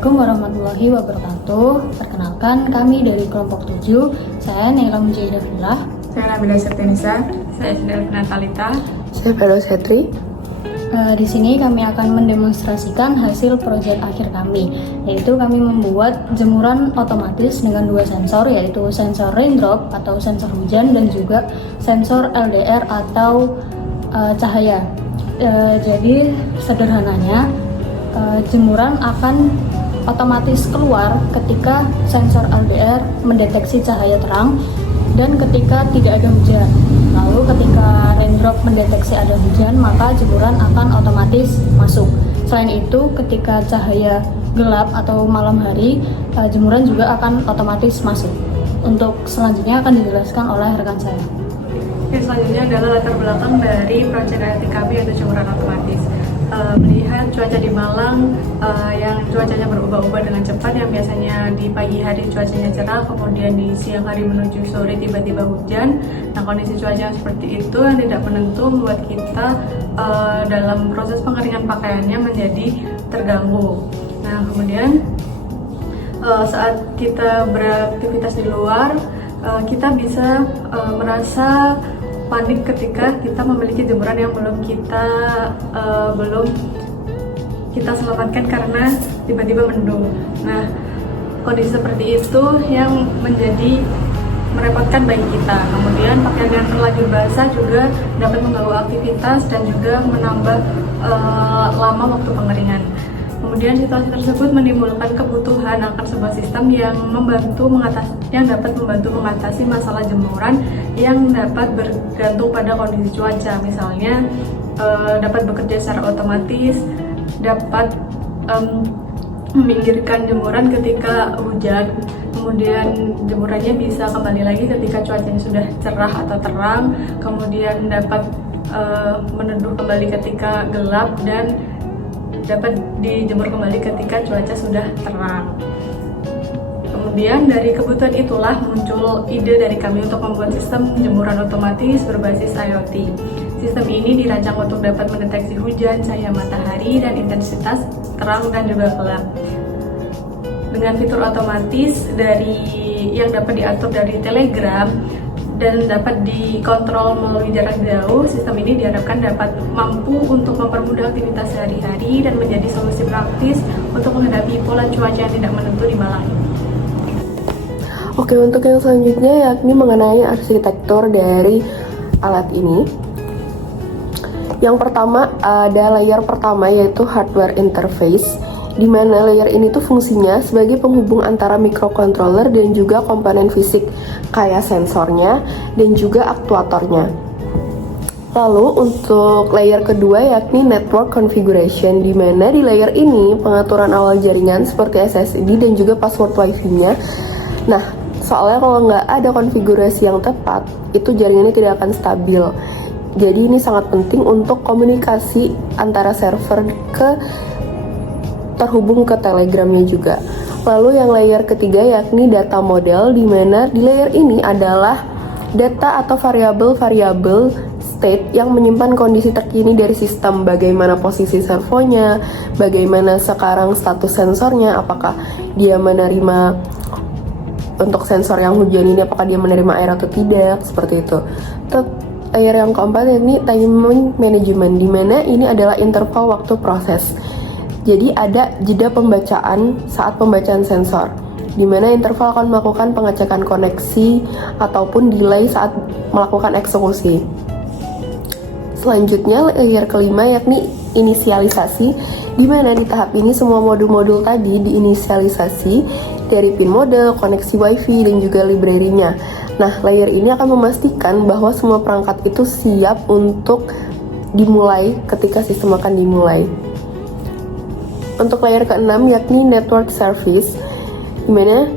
Assalamualaikum warahmatullahi wabarakatuh. Perkenalkan, kami dari kelompok 7. Saya Naila Mujaidah Filah. Saya Nabila Septenisa. Saya Delvina Talita. Saya Feros Hetri. Di sini kami akan mendemonstrasikan hasil proyek akhir kami, yaitu kami membuat jemuran otomatis dengan 2 sensor, yaitu sensor raindrop atau sensor hujan dan juga sensor LDR atau cahaya. Jadi sederhananya, jemuran akan otomatis keluar ketika sensor LDR mendeteksi cahaya terang dan ketika tidak ada hujan. Lalu ketika raindrop mendeteksi ada hujan, maka jemuran akan otomatis masuk. Selain itu, ketika cahaya gelap atau malam hari, jemuran juga akan otomatis masuk. Untuk selanjutnya akan dijelaskan oleh rekan saya. Selanjutnya adalah latar belakang dari proyek RTKB yaitu jemuran otomatis. Melihat cuaca di Malang yang cuacanya berubah-ubah dengan cepat, yang biasanya di pagi hari cuacanya cerah, kemudian di siang hari menuju sore tiba-tiba hujan. Nah, kondisi cuaca seperti itu yang tidak menentu membuat kita dalam proses pengeringan pakaiannya menjadi terganggu. Nah, kemudian saat kita beraktivitas di luar, kita bisa merasa panik ketika kita memiliki jemuran yang belum kita selamatkan karena tiba-tiba mendung. Nah, kondisi seperti itu yang menjadi merepotkan bagi kita. Kemudian pakaian yang terlanjur basah juga dapat mengganggu aktivitas dan juga menambah lama waktu pengeringan. Kemudian situasi tersebut menimbulkan kebutuhan akan sebuah sistem yang dapat membantu mengatasi masalah jemuran yang dapat bergantung pada kondisi cuaca. Misalnya dapat bekerja secara otomatis, dapat meminggirkan jemuran ketika hujan, kemudian jemurannya bisa kembali lagi ketika cuacanya sudah cerah atau terang, kemudian dapat meneduh kembali ketika gelap, dan dapat dijemur kembali ketika cuaca sudah terang. Kemudian dari kebutuhan itulah muncul ide dari kami untuk membuat sistem jemuran otomatis berbasis IoT. Sistem ini dirancang untuk dapat mendeteksi hujan, cahaya matahari, dan intensitas terang dan juga gelap. Dengan fitur otomatis yang dapat diatur dari Telegram dan dapat dikontrol melalui jarak jauh, sistem ini diharapkan dapat mampu untuk mempermudah aktivitas sehari-hari dan menjadi solusi praktis untuk menghadapi pola cuaca yang tidak menentu di Malang. Oke, untuk yang selanjutnya yakni mengenai arsitektur dari alat ini. Yang pertama ada layer pertama, yaitu hardware interface, di mana layer ini tuh fungsinya sebagai penghubung antara microcontroller dan juga komponen fisik kayak sensornya dan juga aktuatornya. Lalu untuk layer kedua yakni network configuration, di mana di layer ini pengaturan awal jaringan seperti SSID dan juga password wifi-nya. Nah, soalnya kalau nggak ada konfigurasi yang tepat, itu jaringannya tidak akan stabil. Jadi ini sangat penting untuk komunikasi antara server terhubung ke Telegramnya juga. Lalu yang layer ketiga yakni data model, di mana di layer ini adalah data atau variabel state yang menyimpan kondisi terkini dari sistem, bagaimana posisi servonya, bagaimana sekarang status sensornya, apakah dia menerima untuk sensor yang hujan ini, apakah dia menerima air atau tidak, seperti itu. Layer yang keempat yakni timing management, di mana ini adalah interval waktu proses. Jadi ada jeda pembacaan saat pembacaan sensor, di mana interval akan melakukan pengecekan koneksi ataupun delay saat melakukan eksekusi. Selanjutnya layer kelima yakni inisialisasi, di mana di tahap ini semua modul-modul tadi diinisialisasi dari pin model, koneksi wifi, dan juga library-nya. Nah, layer ini akan memastikan bahwa semua perangkat itu siap untuk dimulai ketika sistem akan dimulai. Untuk layer keenam yakni network service, di mana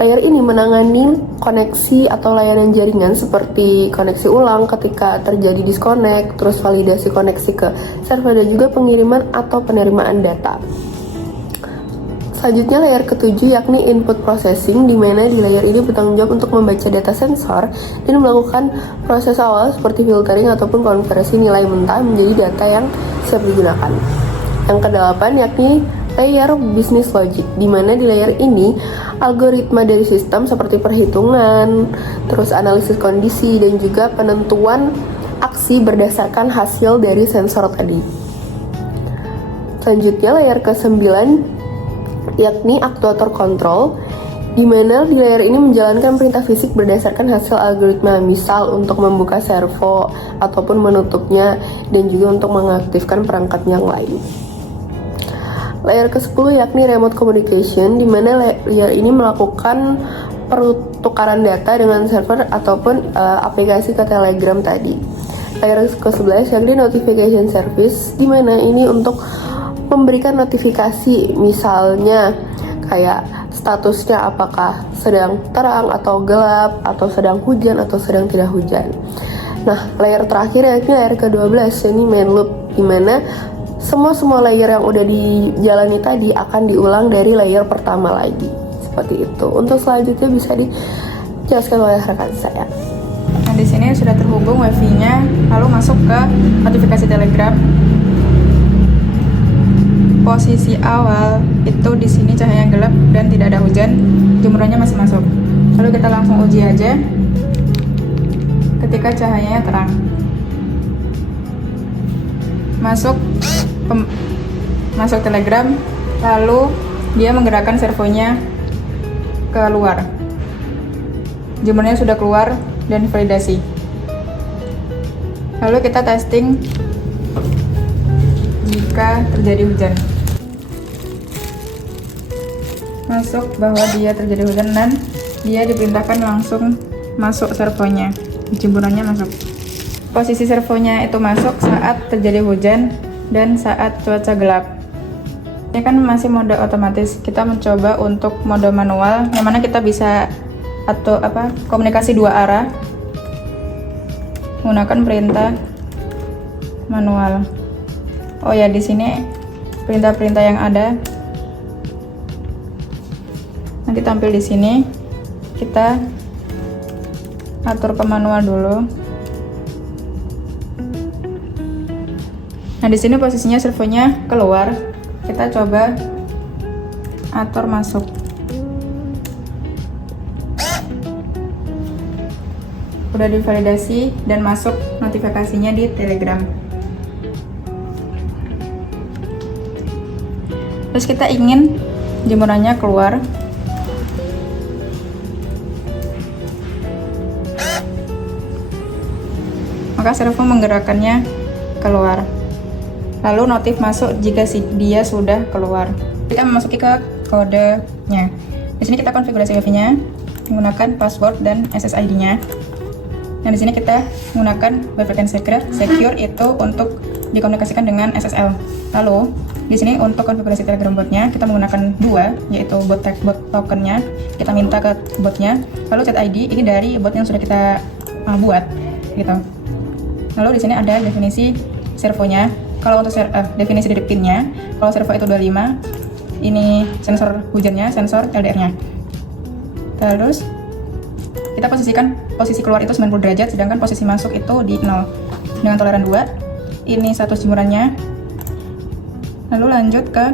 layer ini menangani koneksi atau layanan jaringan seperti koneksi ulang ketika terjadi disconnect, terus validasi koneksi ke server, dan juga pengiriman atau penerimaan data. Selanjutnya layer ketujuh yakni input processing, di mana di layer ini bertanggung jawab untuk membaca data sensor dan melakukan proses awal seperti filtering ataupun konversi nilai mentah menjadi data yang siap digunakan. Yang kedelapan yakni layer business logic, di mana di layer ini algoritma dari sistem seperti perhitungan, terus analisis kondisi, dan juga penentuan aksi berdasarkan hasil dari sensor tadi. Selanjutnya layer ke-9 yakni aktuator kontrol, di mana di layer ini menjalankan perintah fisik berdasarkan hasil algoritma, misal untuk membuka servo ataupun menutupnya, dan juga untuk mengaktifkan perangkat yang lain. Layer ke-10 yakni remote communication, di mana layer ini melakukan pertukaran data dengan server ataupun aplikasi ke Telegram tadi. Layer ke-11 yakni notification service, di mana ini untuk memberikan notifikasi, misalnya kayak statusnya apakah sedang terang atau gelap, atau sedang hujan atau sedang tidak hujan. Nah, layer terakhir yakni layer ke-12, yakni main loop, di mana semua layer yang udah dijalani tadi akan diulang dari layer pertama lagi. Seperti itu. Untuk selanjutnya bisa dijelaskan oleh rekan saya. Nah, di sini sudah terhubung wifi-nya, lalu masuk ke notifikasi Telegram. Posisi awal itu di sini cahaya gelap dan tidak ada hujan, jemurannya masih masuk. Lalu kita langsung uji aja ketika cahayanya terang. Masuk Telegram, lalu dia menggerakkan servonya keluar. Jemurnya sudah keluar dan validasi. Lalu kita testing jika terjadi hujan. Masuk bahwa dia terjadi hujan dan dia diperintahkan langsung masuk servonya. Jemurannya masuk. Posisi servonya itu masuk saat terjadi hujan dan saat cuaca gelap. Ini kan masih mode otomatis. Kita mencoba untuk mode manual, yang mana kita bisa komunikasi dua arah menggunakan perintah manual. Oh ya, di sini perintah-perintah yang ada nanti tampil di sini. Kita atur ke manual dulu. Nah, di sini posisinya servonya keluar. Kita coba atur masuk. Udah divalidasi dan masuk notifikasinya di Telegram. Terus kita ingin jemurannya keluar. Maka servo menggerakkannya keluar. Lalu notif masuk jika dia sudah keluar. Kita memasuki ke kodenya. Di sini kita konfigurasi wifi-nya menggunakan password dan SSID-nya. Nah, di sini kita menggunakan WiFi secure itu untuk dikomunikasikan dengan SSL. Lalu di sini untuk konfigurasi Telegram botnya kita menggunakan dua, yaitu bot tokennya. Kita minta ke botnya. Lalu chat ID ini dari bot yang sudah kita buat, gitu. Lalu di sini ada definisi servonya. Kalau untuk definisi dari pinnya, kalau servo itu 25, ini sensor hujannya, sensor LDR-nya. Terus kita posisikan posisi keluar itu 90 derajat, sedangkan posisi masuk itu di 0 dengan toleran 2. Ini status jemurannya. Lalu lanjut ke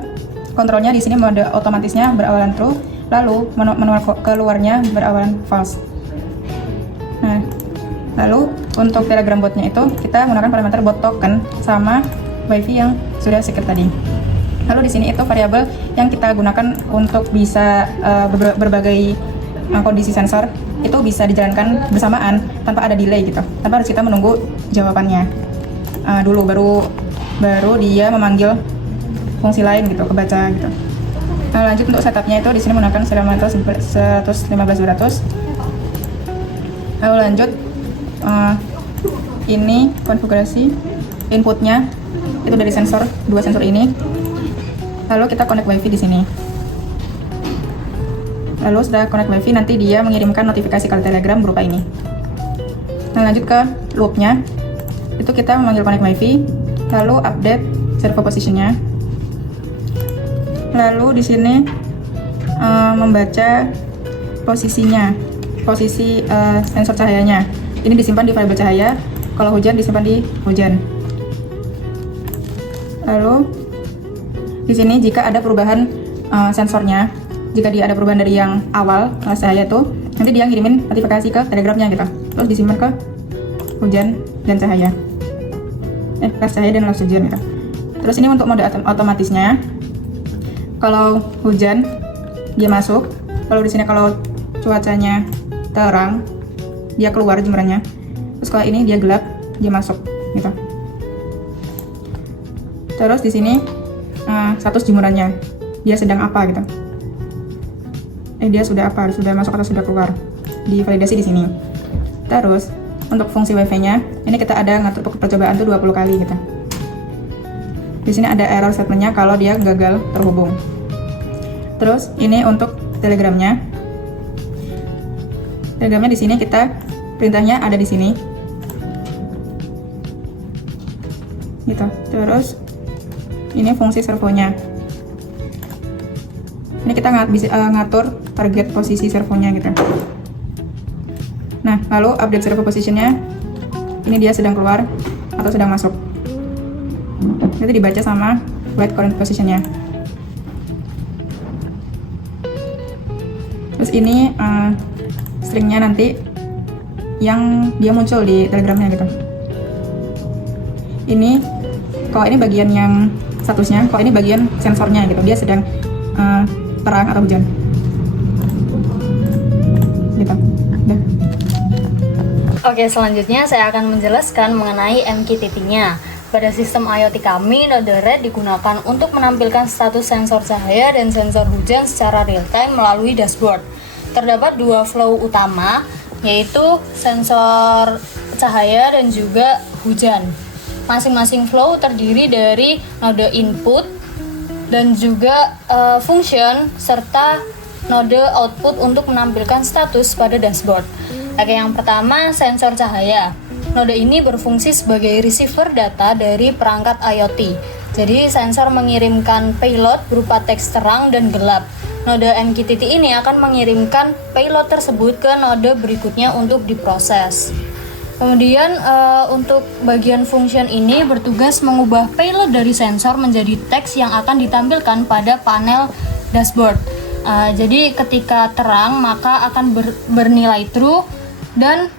kontrolnya. Di sini mode otomatisnya berawalan true, lalu manual keluarnya berawalan false. Nah, lalu untuk Telegram botnya itu kita menggunakan parameter bot token sama wifi yang sudah secure tadi. Lalu di sini itu variabel yang kita gunakan untuk bisa berbagai kondisi sensor itu bisa dijalankan bersamaan tanpa ada delay gitu, tanpa harus kita menunggu jawabannya dulu baru dia memanggil fungsi lain gitu, kebaca gitu. Nah, lanjut untuk setupnya itu di sini menggunakan serial monitor 115.200. Lalu lanjut ini konfigurasi inputnya itu dari sensor, dua sensor ini. Lalu kita connect wifi di sini. Lalu sudah connect wifi, nanti dia mengirimkan notifikasi ke Telegram berupa ini. Nah, lanjut ke loopnya. Itu kita memanggil connect wifi, lalu update servo positionnya. Lalu di sini membaca posisinya, posisi sensor cahayanya. Ini disimpan di variabel cahaya. Kalau hujan disimpan di hujan. Lalu di sini jika ada perubahan sensornya, jika dia ada perubahan dari yang awal kelas cahaya tuh, nanti dia ngirimin notifikasi ke telegramnya gitu. Terus disimpan ke hujan dan cahaya. Kelas cahaya dan kelas hujan gitu. Terus ini untuk mode otomatisnya. Kalau hujan dia masuk, kalau di sini kalau cuacanya terang dia keluar jemurannya. Terus kalau ini dia gelap dia masuk gitu. Terus di sini status jemurannya, dia sedang apa gitu. Dia sudah apa, sudah masuk atau sudah keluar, divalidasi di sini. Terus untuk fungsi wifi-nya, ini kita ada ngatur percobaan tuh 20 kali gitu. Di sini ada error statement-nya kalau dia gagal terhubung. Terus ini untuk telegramnya. Telegramnya di sini kita perintahnya ada di sini. Gitu. Terus ini fungsi servonya. Ini kita bisa ngatur target posisi servonya gitu. Nah, lalu update servo positionnya, ini dia sedang keluar atau sedang masuk. Itu dibaca sama write current positionnya. Terus ini stringnya nanti yang dia muncul di telegramnya gitu. Ini kalau ini bagian yang statusnya, kalau ini bagian sensornya gitu, dia sedang terang atau hujan gitu. Udah. Oke, selanjutnya saya akan menjelaskan mengenai MQTT-nya. Pada sistem IoT kami, Node-RED digunakan untuk menampilkan status sensor cahaya dan sensor hujan secara real-time melalui dashboard. Terdapat dua flow utama, yaitu sensor cahaya dan juga hujan. Masing-masing flow terdiri dari node input dan juga function serta node output untuk menampilkan status pada dashboard. Oke, yang pertama sensor cahaya. Node ini berfungsi sebagai receiver data dari perangkat IoT. Jadi sensor mengirimkan payload berupa teks terang dan gelap. Node MQTT ini akan mengirimkan payload tersebut ke node berikutnya untuk diproses. Kemudian untuk bagian function ini bertugas mengubah payload dari sensor menjadi teks yang akan ditampilkan pada panel dashboard. Jadi ketika terang maka akan bernilai true dan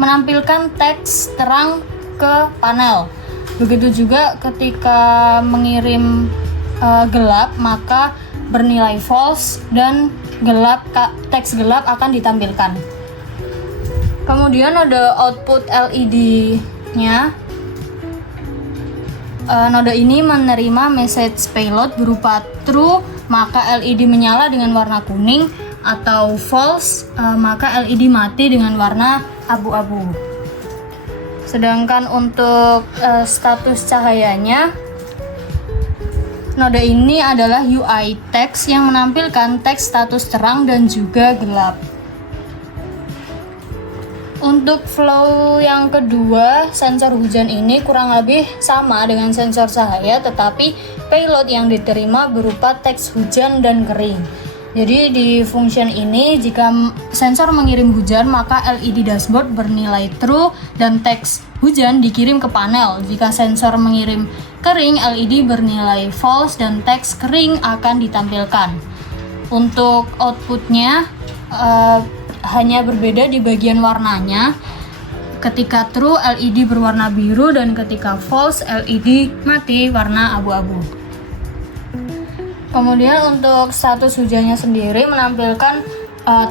menampilkan teks terang ke panel. Begitu juga ketika mengirim gelap maka bernilai false dan teks gelap akan ditampilkan. Kemudian ada output LED-nya. Node ini menerima message payload berupa true, maka LED menyala dengan warna kuning, atau false, maka LED mati dengan warna abu-abu. Sedangkan untuk status cahayanya, node ini adalah UI text yang menampilkan teks status terang dan juga gelap. Untuk flow yang kedua, sensor hujan ini kurang lebih sama dengan sensor cahaya, tetapi payload yang diterima berupa teks hujan dan kering. Jadi di function ini, jika sensor mengirim hujan, maka LED dashboard bernilai true dan teks hujan dikirim ke panel. Jika sensor mengirim kering, LED bernilai false dan teks kering akan ditampilkan. Untuk outputnya hanya berbeda di bagian warnanya. Ketika true, LED berwarna biru, dan ketika false, LED mati warna abu-abu. Kemudian untuk status hujannya sendiri menampilkan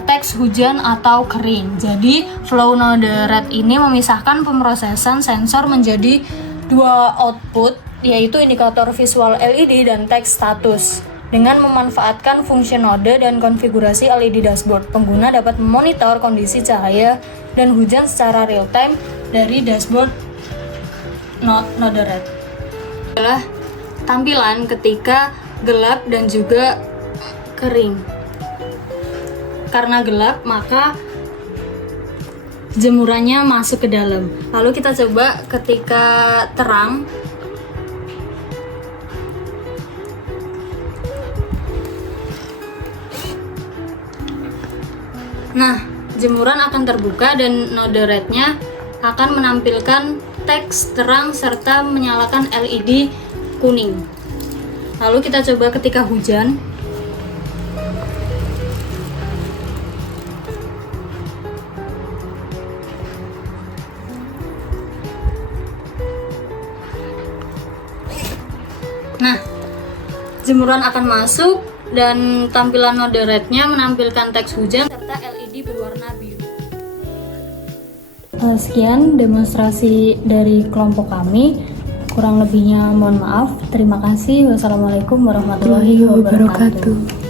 teks hujan atau kering. Jadi flow Node-RED ini memisahkan pemrosesan sensor menjadi dua output, yaitu indikator visual LED dan teks status. Dengan memanfaatkan fungsi node dan konfigurasi LED dashboard, pengguna dapat memonitor kondisi cahaya dan hujan secara real time dari dashboard Node-RED. Adalah tampilan ketika gelap dan juga kering. Karena gelap, maka jemurannya masuk ke dalam. Lalu kita coba ketika terang. Nah, jemuran akan terbuka dan Node-RED-nya akan menampilkan teks terang serta menyalakan LED kuning. Lalu kita coba ketika hujan. Nah, jemuran akan masuk dan tampilan moderate-nya menampilkan teks hujan serta LED berwarna biru. Sekian demonstrasi dari kelompok kami. Kurang lebihnya mohon maaf. Terima kasih. Wassalamualaikum warahmatullahi wabarakatuh.